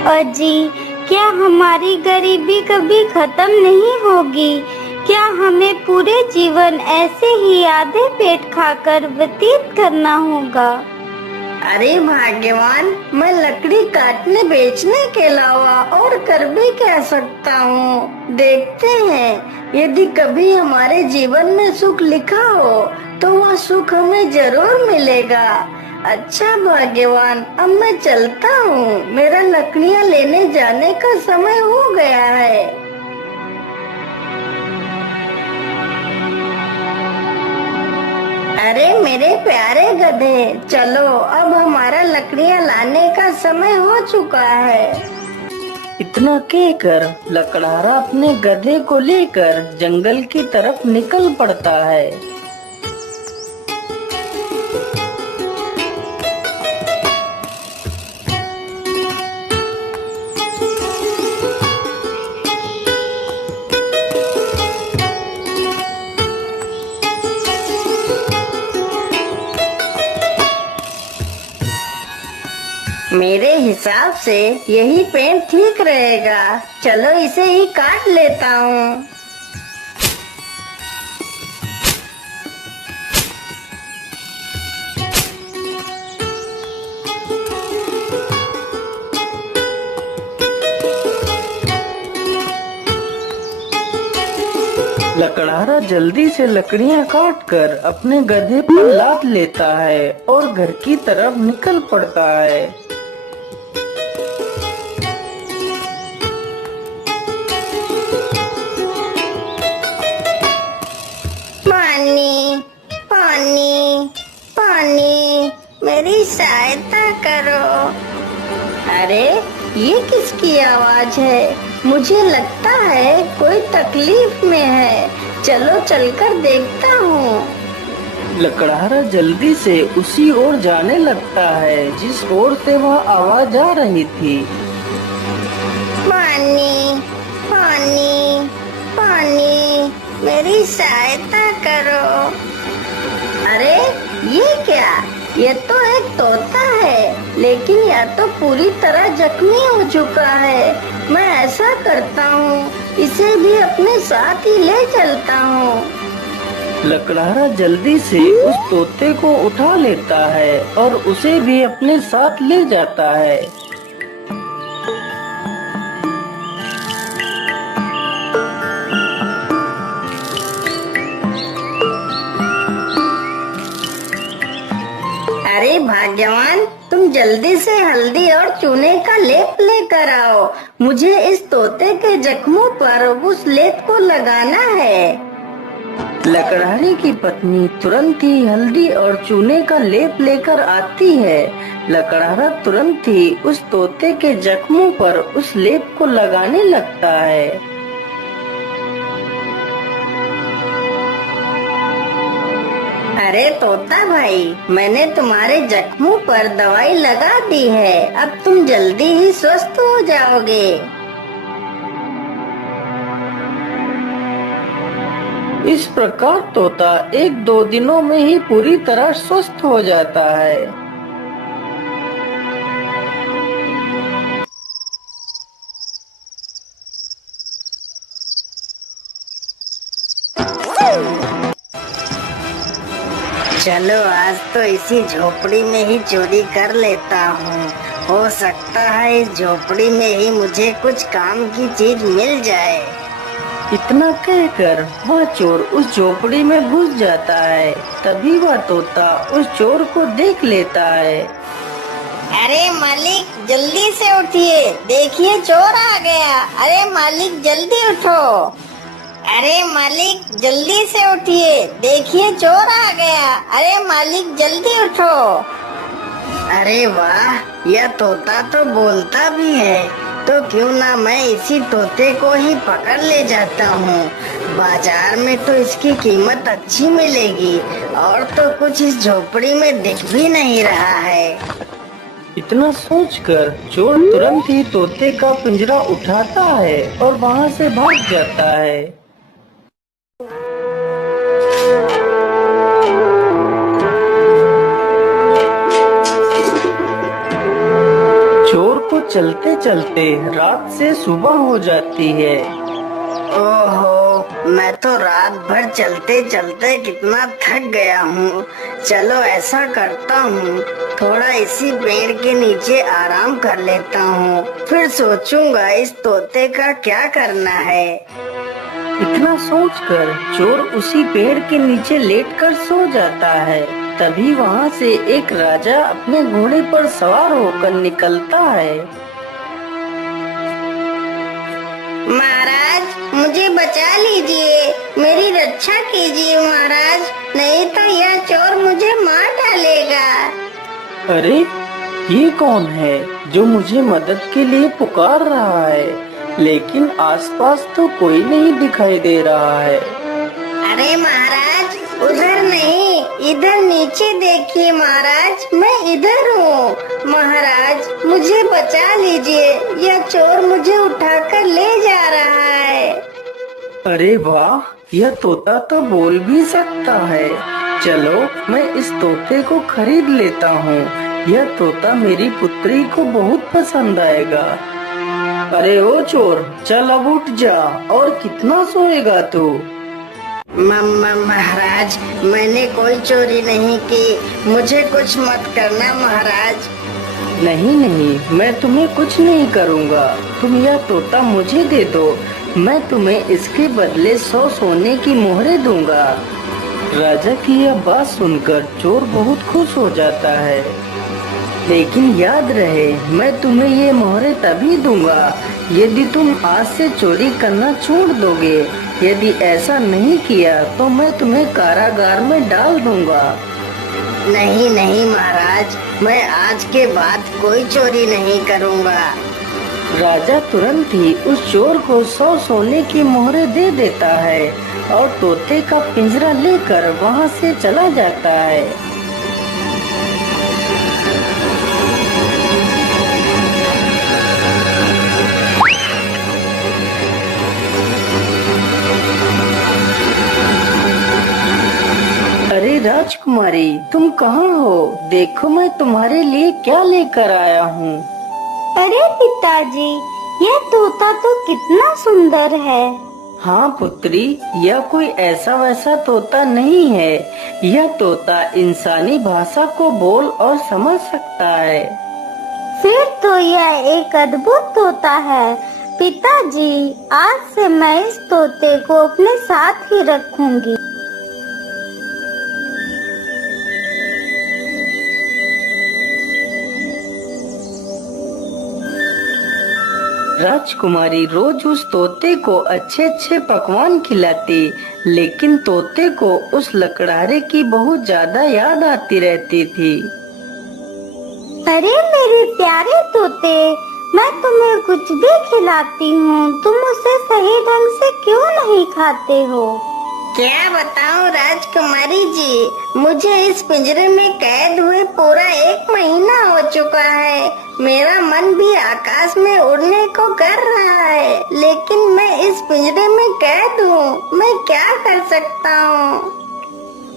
अजी, क्या हमारी गरीबी कभी खत्म नहीं होगी? क्या हमें पूरे जीवन ऐसे ही आधे पेट खाकर व्यतीत करना होगा? अरे भाग्यवान, मैं लकड़ी काटने बेचने के अलावा और कर भी क्या सकता हूँ। देखते हैं, यदि कभी हमारे जीवन में सुख लिखा हो तो वह सुख हमें जरूर मिलेगा। अच्छा भाग्यवान, अब मैं चलता हूँ, मेरा लकड़ियाँ लेने जाने का समय हो गया है। अरे मेरे प्यारे गधे, चलो, अब हमारा लकड़ियाँ लाने का समय हो चुका है। इतना कहकर लकड़हारा अपने गधे को लेकर जंगल की तरफ निकल पड़ता है। मेरे हिसाब से यही पेन ठीक रहेगा। चलो इसे ही काट लेता हूँ। लकड़हारा जल्दी से लकड़ियां काटकर अपने गधे पर लाद लेता है और घर की तरफ निकल पड़ता है। पानी, पानी, पानी, मेरी सहायता करो। अरे, ये किसकी आवाज है? मुझे लगता है कोई तकलीफ में है। चलो चलकर देखता हूँ। लकड़हारा जल्दी से उसी ओर जाने लगता है जिस ओर से वह आवाज आ रही थी। पानी, पानी, पानी, मेरी सहायता करो। अरे, ये क्या? ये तो एक तोता है, लेकिन यह तो पूरी तरह जख्मी हो चुका है। मैं ऐसा करता हूँ, इसे भी अपने साथ ही ले चलता हूँ। लकड़हारा जल्दी से उस तोते को उठा लेता है और उसे भी अपने साथ ले जाता है। अरे भाग्यवान, तुम जल्दी से हल्दी और चूने का लेप लेकर आओ। मुझे इस तोते के जख्मों पर उस लेप को लगाना है। लकड़हारे की पत्नी तुरंत ही हल्दी और चूने का लेप लेकर आती है। लकड़हारा तुरंत ही उस तोते के जख्मों पर उस लेप को लगाने लगता है। अरे तोता भाई, मैंने तुम्हारे जख्मों पर दवाई लगा दी है। अब तुम जल्दी ही स्वस्थ हो जाओगे। इस प्रकार तोता 1-2 दिनों में ही पूरी तरह स्वस्थ हो जाता है। चलो आज तो इसी झोपड़ी में ही चोरी कर लेता हूँ। हो सकता है इस झोपड़ी में ही मुझे कुछ काम की चीज मिल जाए। इतना कहकर वह चोर उस झोपड़ी में घुस जाता है। तभी वह तोता उस चोर को देख लेता है। अरे मालिक, जल्दी से उठिए, देखिए चोर आ गया। अरे मालिक, जल्दी उठो। अरे मालिक, जल्दी से उठिए, देखिए चोर आ गया। अरे मालिक, जल्दी उठो। अरे वाह, यह तोता तो बोलता भी है। तो क्यों ना मैं इसी तोते को ही पकड़ ले जाता हूँ। बाजार में तो इसकी कीमत अच्छी मिलेगी और तो कुछ इस झोपड़ी में दिख भी नहीं रहा है। इतना सोचकर चोर तुरंत ही तोते का पिंजरा उठाता है और वहाँ से भाग जाता है। चोर को चलते चलते रात से सुबह हो जाती है। ओहो, मैं तो रात भर चलते चलते कितना थक गया हूँ। चलो ऐसा करता हूँ, थोड़ा इसी पेड़ के नीचे आराम कर लेता हूँ, फिर सोचूंगा इस तोते का क्या करना है। इतना सोचकर चोर उसी पेड़ के नीचे लेटकर सो जाता है। तभी वहाँ से एक राजा अपने घोड़े पर सवार होकर निकलता है। महाराज, मुझे बचा लीजिए, मेरी रक्षा कीजिए महाराज, नहीं तो यह चोर मुझे मार डालेगा। अरे ये कौन है जो मुझे मदद के लिए पुकार रहा है, लेकिन आसपास तो कोई नहीं दिखाई दे रहा है। अरे महाराज, उधर नहीं, इधर नीचे देखिए महाराज, मैं इधर हूँ। महाराज, मुझे बचा लीजिए, यह चोर मुझे उठाकर ले जा रहा है। अरे वाह, यह तोता तो बोल भी सकता है। चलो मैं इस तोते को खरीद लेता हूँ, यह तोता मेरी पुत्री को बहुत पसंद आएगा। अरे ओ चोर, चल अब उठ जा, और कितना सोएगा तू? महाराज, मैंने कोई चोरी नहीं की, मुझे कुछ मत करना महाराज। नहीं नहीं, मैं तुम्हें कुछ नहीं करूँगा, तुम यह तोता मुझे दे दो, मैं तुम्हें इसके बदले 100 सोने की मोहरें दूंगा। राजा की यह बात सुनकर चोर बहुत खुश हो जाता है। लेकिन याद रहे, मैं तुम्हें ये मोहरें तभी दूंगा यदि तुम आज से चोरी करना छोड़ दोगे। यदि ऐसा नहीं किया तो मैं तुम्हें कारागार में डाल दूंगा। नहीं नहीं महाराज, मैं आज के बाद कोई चोरी नहीं करूंगा। राजा तुरंत ही उस चोर को 100 सोने की मोहरें दे देता है और तोते का पिंजरा लेकर वहाँ से चला जाता है। अरे राजकुमारी, तुम कहाँ हो? देखो मैं तुम्हारे लिए क्या लेकर आया हूँ। अरे पिताजी, यह तोता तो कितना सुंदर है। हाँ पुत्री, यह कोई ऐसा वैसा तोता नहीं है, यह तोता इंसानी भाषा को बोल और समझ सकता है। फिर तो यह एक अद्भुत तोता है। पिताजी, आज से मैं इस तोते को अपने साथ ही रखूंगी। राजकुमारी रोज उस तोते को अच्छे अच्छे पकवान खिलाती, लेकिन तोते को उस लकड़हारे की बहुत ज्यादा याद आती रहती थी। अरे मेरे प्यारे तोते, मैं तुम्हें कुछ भी खिलाती हूँ, तुम उसे सही ढंग से क्यों नहीं खाते हो? क्या बताऊं राजकुमारी जी, मुझे इस पिंजरे में कैद हुए पूरा 1 महीना हो चुका है। मेरा मन भी आकाश में उड़ने को कर रहा है, लेकिन मैं इस पिंजरे में कैद हूँ। मैं क्या कर सकता हूँ?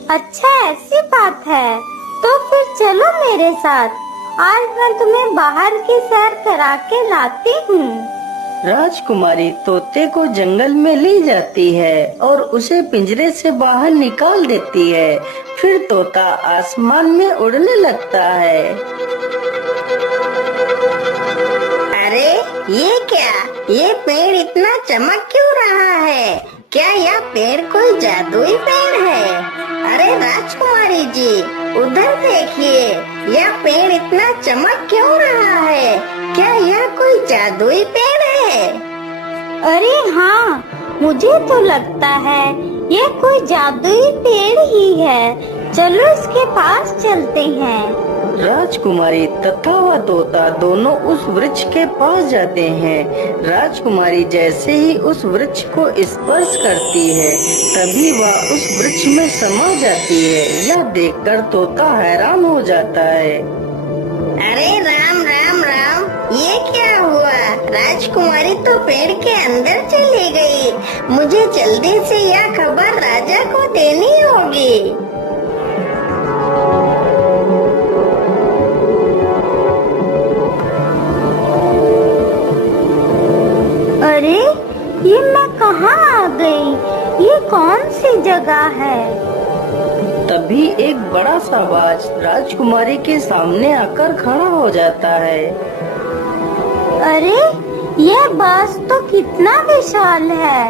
अच्छा ऐसी बात है, तो फिर चलो मेरे साथ, आज मैं तुम्हें बाहर की सैर करा के लाती हूँ। राजकुमारी तोते को जंगल में ले जाती है और उसे पिंजरे से बाहर निकाल देती है। फिर तोता आसमान में उड़ने लगता है। अरे ये क्या, ये पेड़ इतना चमक क्यों रहा है? क्या यह पेड़ कोई जादुई पेड़ है? अरे राजकुमारी जी, उधर देखिए, यह पेड़ इतना चमक क्यों रहा है? क्या यह कोई जादुई पेड़ है? अरे हाँ, मुझे तो लगता है ये कोई जादुई पेड़ ही है। चलो इसके पास चलते हैं। राजकुमारी तथा वह तोता दोनों उस वृक्ष के पास जाते हैं। राजकुमारी जैसे ही उस वृक्ष को स्पर्श करती है, तभी वह उस वृक्ष में समा जाती है। यह देखकर तोता हैरान हो जाता है। अरे राम राम राम, ये क्या हुआ? राजकुमारी तो पेड़ के अंदर चली गई। मुझे जल्दी से यह खबर राजा को देनी होगी। गई। ये कौन सी जगह है? तभी एक बड़ा सा बाज राजकुमारी के सामने आकर खड़ा हो जाता है। अरे यह बाज तो कितना विशाल है।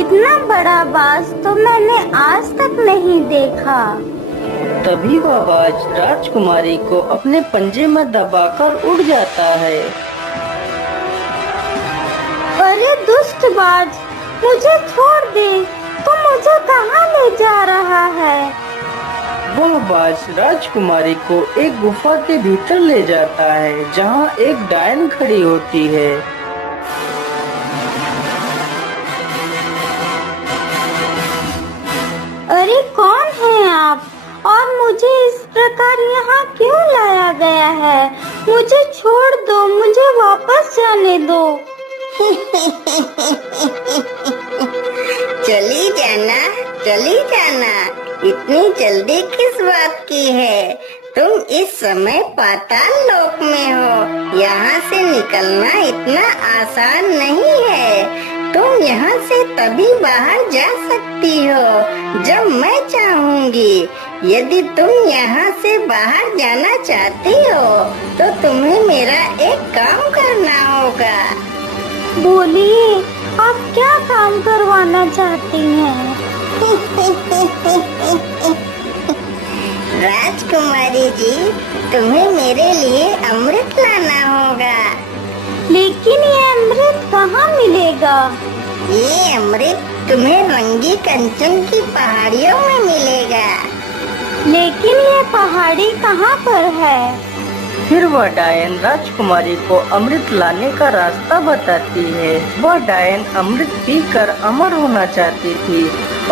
इतना बड़ा बाज तो मैंने आज तक नहीं देखा। तभी वह बाज राजकुमारी को अपने पंजे में दबाकर उड़ जाता है। अरे दुष्ट बाज, मुझे छोड़ दे। तू मुझे कहाँ ले जा रहा है? वह बाज राजकुमारी को एक गुफा के भीतर ले जाता है, जहाँ एक डायन खड़ी होती है। अरे कौन है आप और मुझे इस प्रकार यहाँ क्यों लाया गया है? मुझे छोड़ दो, मुझे वापस जाने दो। चली जाना, चली जाना। इतनी जल्दी किस बात की है? तुम इस समय पाताल लोक में हो। यहाँ से निकलना इतना आसान नहीं है। तुम यहाँ से तभी बाहर जा सकती हो जब मैं चाहूँगी। यदि तुम यहाँ से बाहर जाना चाहती हो तो तुम्हें मेरा एक काम करना होगा। बोलिए, आप क्या काम करवाना चाहती हैं? राजकुमारी जी, तुम्हें मेरे लिए अमृत लाना होगा। लेकिन ये अमृत कहाँ मिलेगा? ये अमृत तुम्हें रंगी कंचन की पहाड़ियों में मिलेगा। लेकिन ये पहाड़ी कहाँ पर है? फिर वह डायन राजकुमारी को अमृत लाने का रास्ता बताती है। वह डायन अमृत पीकर अमर होना चाहती थी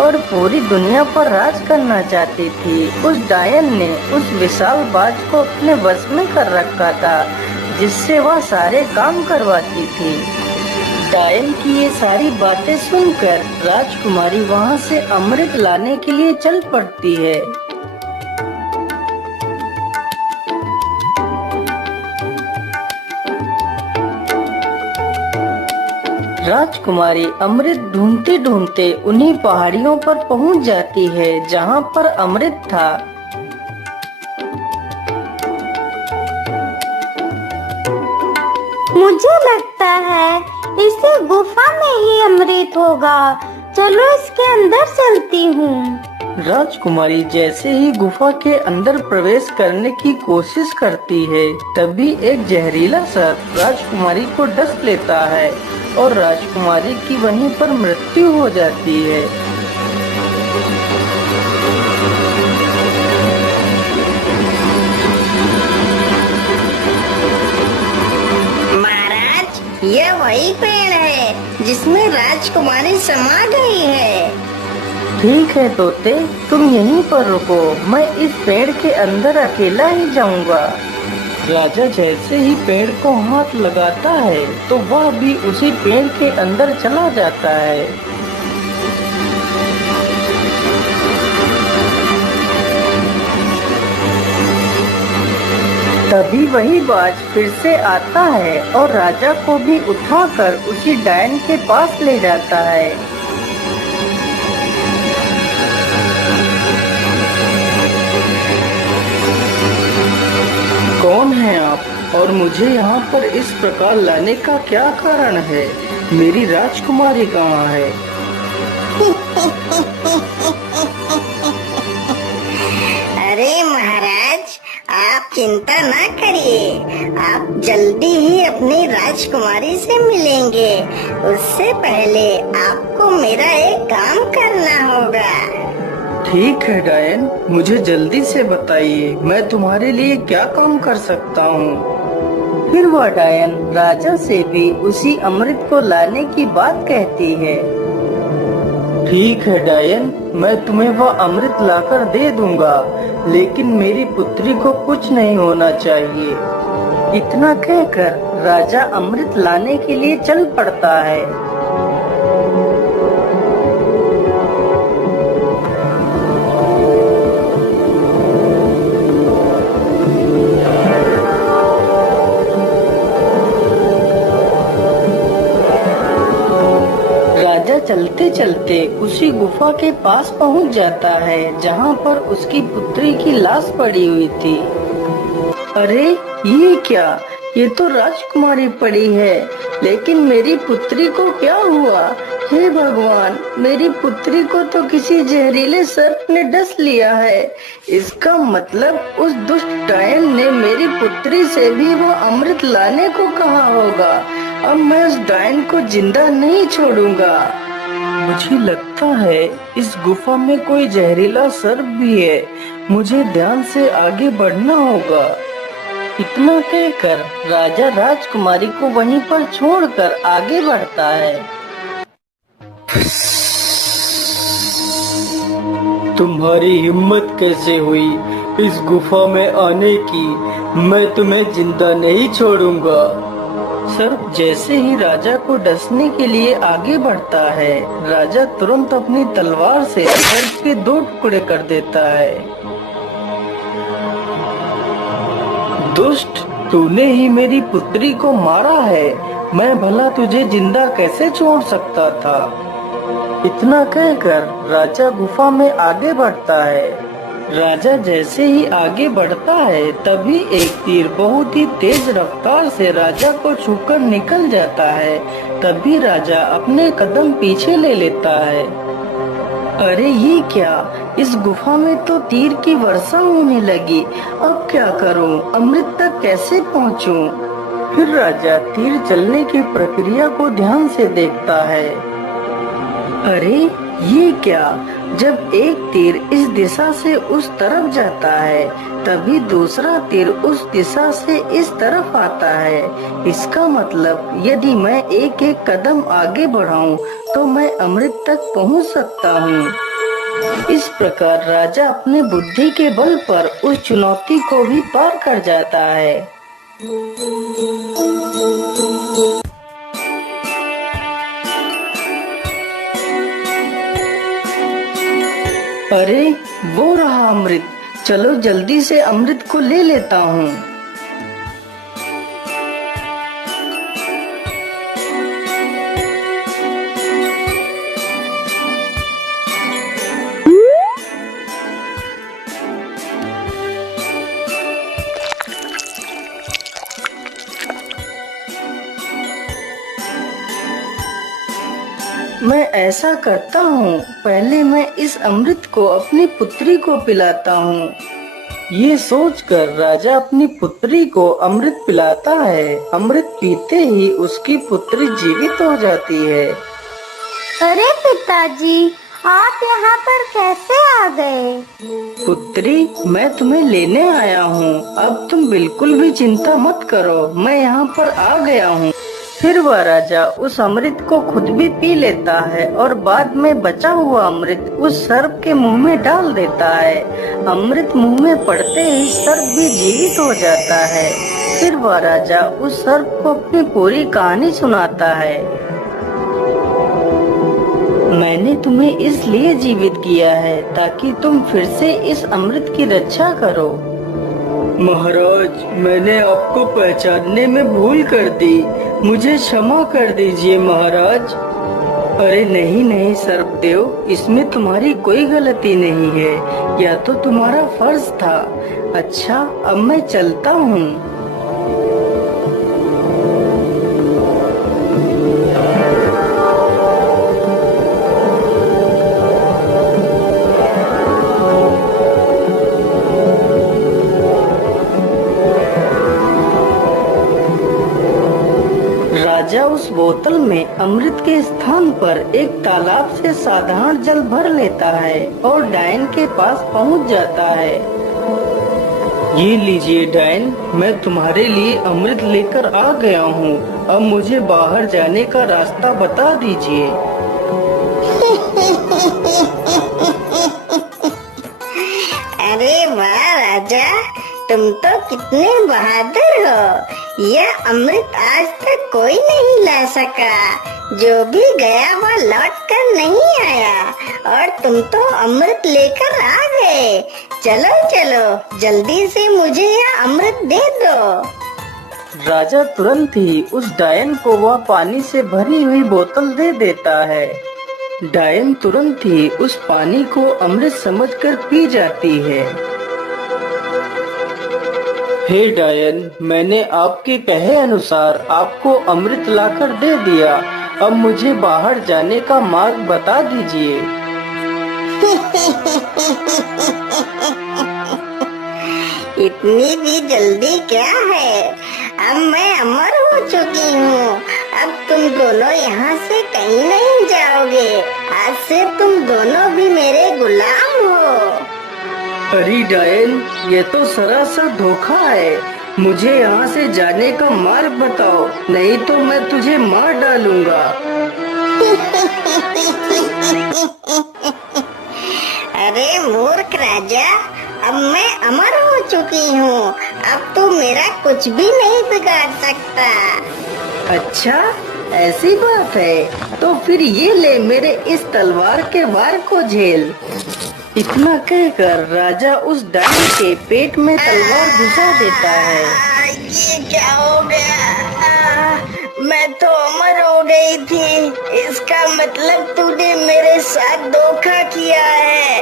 और पूरी दुनिया पर राज करना चाहती थी। उस डायन ने उस विशाल बाज को अपने वश में कर रखा था, जिससे वह सारे काम करवाती थी। डायन की ये सारी बातें सुनकर राजकुमारी वहाँ से अमृत लाने के लिए चल पड़ती है। राजकुमारी अमृत ढूंढते ढूंढते उन्हीं पहाड़ियों पर पहुंच जाती है जहां पर अमृत था। मुझे लगता है इसी गुफा में ही अमृत होगा। चलो इसके अंदर चलती हूँ। राजकुमारी जैसे ही गुफा के अंदर प्रवेश करने की कोशिश करती है, तभी एक जहरीला सर्प राजकुमारी को डस लेता है और राजकुमारी की वहीं पर मृत्यु हो जाती है। महाराज, यह वही पेड़ है जिसमें राजकुमारी समा गई है। ठीक है तोते, तुम यहीं पर रुको। मैं इस पेड़ के अंदर अकेला ही जाऊंगा। राजा जैसे ही पेड़ को हाथ लगाता है तो वह भी उसी पेड़ के अंदर चला जाता है। तभी वही बाज फिर से आता है और राजा को भी उठाकर उसी डायन के पास ले जाता है। कौन है आप और मुझे यहाँ पर इस प्रकार लाने का क्या कारण है? मेरी राजकुमारी कहाँ है? अरे महाराज, आप चिंता न करिए। आप जल्दी ही अपनी राजकुमारी से मिलेंगे। उससे पहले आपको मेरा एक काम करना होगा। ठीक है डायन, मुझे जल्दी से बताइए, मैं तुम्हारे लिए क्या काम कर सकता हूँ। फिर वह डायन राजा से भी उसी अमृत को लाने की बात कहती है। ठीक है डायन, मैं तुम्हें वह अमृत लाकर दे दूंगा, लेकिन मेरी पुत्री को कुछ नहीं होना चाहिए। इतना कहकर राजा अमृत लाने के लिए चल पड़ता है। राजा चलते चलते उसी गुफा के पास पहुंच जाता है जहां पर उसकी पुत्री की लाश पड़ी हुई थी। अरे ये क्या, ये तो राजकुमारी पड़ी है, लेकिन मेरी पुत्री को क्या हुआ? हे भगवान, मेरी पुत्री को तो किसी जहरीले सर्प ने डस लिया है। इसका मतलब उस दुष्ट डायन ने मेरी पुत्री से भी वो अमृत लाने को कहा होगा। अब मैं उस डायन को जिंदा नहीं छोड़ूंगा। मुझे लगता है इस गुफा में कोई जहरीला सर्प भी है। मुझे ध्यान से आगे बढ़ना होगा। इतना कहकर राजा राजकुमारी को वहीं पर छोड़कर आगे बढ़ता है। तुम्हारी हिम्मत कैसे हुई इस गुफा में आने की? मैं तुम्हें जिंदा नहीं छोड़ूंगा। सर्प जैसे ही राजा को डसने के लिए आगे बढ़ता है, राजा तुरंत अपनी तलवार से सर्प के 2 टुकड़े कर देता है। दुष्ट, तूने ही मेरी पुत्री को मारा है। मैं भला तुझे जिंदा कैसे छोड़ सकता था? इतना कहकर राजा गुफा में आगे बढ़ता है। राजा जैसे ही आगे बढ़ता है, तभी एक तीर बहुत ही तेज रफ्तार से राजा को छूकर निकल जाता है। तभी राजा अपने कदम पीछे ले लेता है। अरे ये क्या, इस गुफा में तो तीर की वर्षा होने लगी। अब क्या करूं? अमृत तक कैसे पहुंचूं? फिर राजा तीर चलने की प्रक्रिया को ध्यान से देखता है। अरे ये क्या, जब एक तीर इस दिशा से उस तरफ जाता है, तभी दूसरा तीर उस दिशा से इस तरफ आता है। इसका मतलब यदि मैं एक एक कदम आगे बढ़ाऊं, तो मैं अमृत तक पहुंच सकता हूं। इस प्रकार राजा अपने बुद्धि के बल पर उस चुनौती को भी पार कर जाता है। अरे वो रहा अमृत, चलो जल्दी से अमृत को ले लेता हूँ। मैं ऐसा करता हूँ, पहले मैं इस अमृत को अपनी पुत्री को पिलाता हूँ। ये सोचकर राजा अपनी पुत्री को अमृत पिलाता है। अमृत पीते ही उसकी पुत्री जीवित हो जाती है। अरे पिताजी, आप यहाँ पर कैसे आ गए? पुत्री, मैं तुम्हें लेने आया हूँ। अब तुम बिल्कुल भी चिंता मत करो, मैं यहाँ पर आ गया हूँ। फिर वह राजा उस अमृत को खुद भी पी लेता है और बाद में बचा हुआ अमृत उस सर्प के मुंह में डाल देता है। अमृत मुंह में पड़ते ही सर्प भी जीवित हो जाता है। फिर वह राजा उस सर्प को अपनी पूरी कहानी सुनाता है। मैंने तुम्हें इसलिए जीवित किया है ताकि तुम फिर से इस अमृत की रक्षा करो। महाराज, मैंने आपको पहचानने में भूल कर दी, मुझे क्षमा कर दीजिए महाराज। अरे नहीं नहीं सर्पदेव, इसमें तुम्हारी कोई गलती नहीं है, यह तो तुम्हारा फर्ज था। अच्छा, अब मैं चलता हूँ। राजा उस बोतल में अमृत के स्थान पर एक तालाब से साधारण जल भर लेता है और डायन के पास पहुंच जाता है। ये लीजिए डायन, मैं तुम्हारे लिए अमृत लेकर आ गया हूँ। अब मुझे बाहर जाने का रास्ता बता दीजिए। अरे वाह राजा, तुम तो कितने बहादुर हो। यह अमृत आज तक कोई नहीं ला सका। जो भी गया वह लौट कर नहीं आया और तुम तो अमृत लेकर आ गए। चलो चलो, जल्दी से मुझे यह अमृत दे दो। राजा तुरंत ही उस डायन को वह पानी से भरी हुई बोतल दे देता है। डायन तुरंत ही उस पानी को अमृत समझकर पी जाती है। हे डायन, मैंने आपके कहे अनुसार आपको अमृत लाकर दे दिया। अब मुझे बाहर जाने का मार्ग बता दीजिए। इतनी भी जल्दी क्या है? अब मैं अमर हो चुकी हूँ। अब तुम दोनों यहाँ से कहीं नहीं जाओगे। आज से तुम दोनों भी मेरे गुलाम हो। अरे डायन, ये तो सरासर धोखा है। मुझे यहाँ से जाने का मार्ग बताओ, नहीं तो मैं तुझे मार डालूंगा। अरे मूर्ख राजा, अब मैं अमर हो चुकी हूँ। अब तू मेरा कुछ भी नहीं बिगाड़ सकता। अच्छा, ऐसी बात है तो फिर ये ले मेरे इस तलवार के वार को झेल। इतना कहकर राजा उस डायन के पेट में तलवार घुसा देता है। ये क्या हो गया? मैं तो अमर हो गई थी। इसका मतलब तूने मेरे साथ धोखा किया है।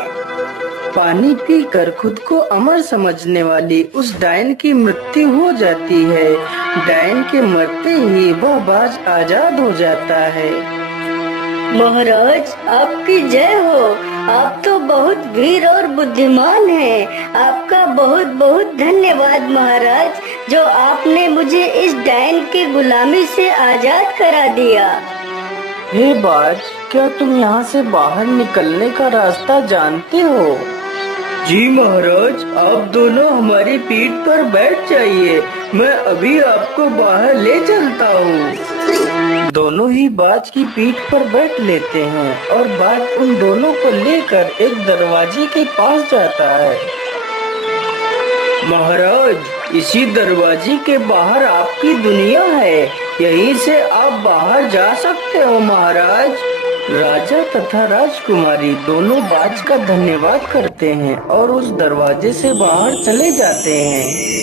पानी पीकर खुद को अमर समझने वाली उस डायन की मृत्यु हो जाती है। डायन के मरते ही वह बाज आजाद हो जाता है। महाराज, आपकी जय हो। आप तो बहुत वीर और बुद्धिमान हैं। आपका बहुत बहुत धन्यवाद महाराज, जो आपने मुझे इस डायन की गुलामी से आजाद करा दिया। हे बाज, क्या तुम यहाँ से बाहर निकलने का रास्ता जानते हो? जी महाराज, आप दोनों हमारी पीठ पर बैठ जाइए, मैं अभी आपको बाहर ले चलता हूँ। दोनों ही बाज की पीठ पर बैठ लेते हैं और बाज उन दोनों को लेकर एक दरवाजे के पास जाता है। महाराज, इसी दरवाजे के बाहर आपकी दुनिया है, यहीं से आप बाहर जा सकते हो महाराज। राजा तथा राजकुमारी दोनों बाज का धन्यवाद करते हैं और उस दरवाजे से बाहर चले जाते हैं।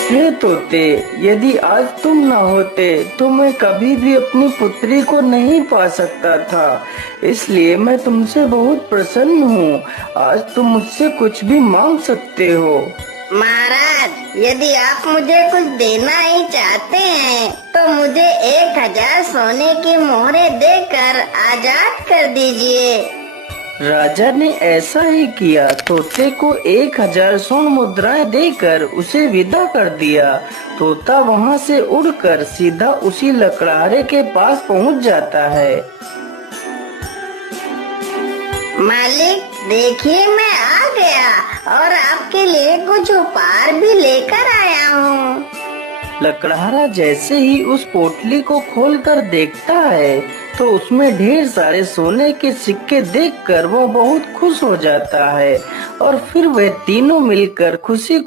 हे तोते, यदि आज तुम न होते तो मैं कभी भी अपनी पुत्री को नहीं पा सकता था, इसलिए मैं तुमसे बहुत प्रसन्न हूँ। आज तुम मुझसे कुछ भी मांग सकते हो। महाराज, यदि आप मुझे कुछ देना ही चाहते हैं तो मुझे 1000 सोने की मोहरें देकर आजाद कर दीजिए। राजा ने ऐसा ही किया। तोते को 1000 स्वर्ण मुद्राएं देकर उसे विदा कर दिया। तोता वहाँ से उड़कर सीधा उसी लकड़हारे के पास पहुँच जाता है। मालिक, देखिए मैं आ गया और आपके लिए कुछ उपहार भी लेकर आया हूँ। लकड़हारा जैसे ही उस पोटली को खोलकर देखता है तो उसमें ढेर सारे सोने के सिक्के देखकर वो बहुत खुश हो जाता है और फिर वे तीनों मिलकर खुशी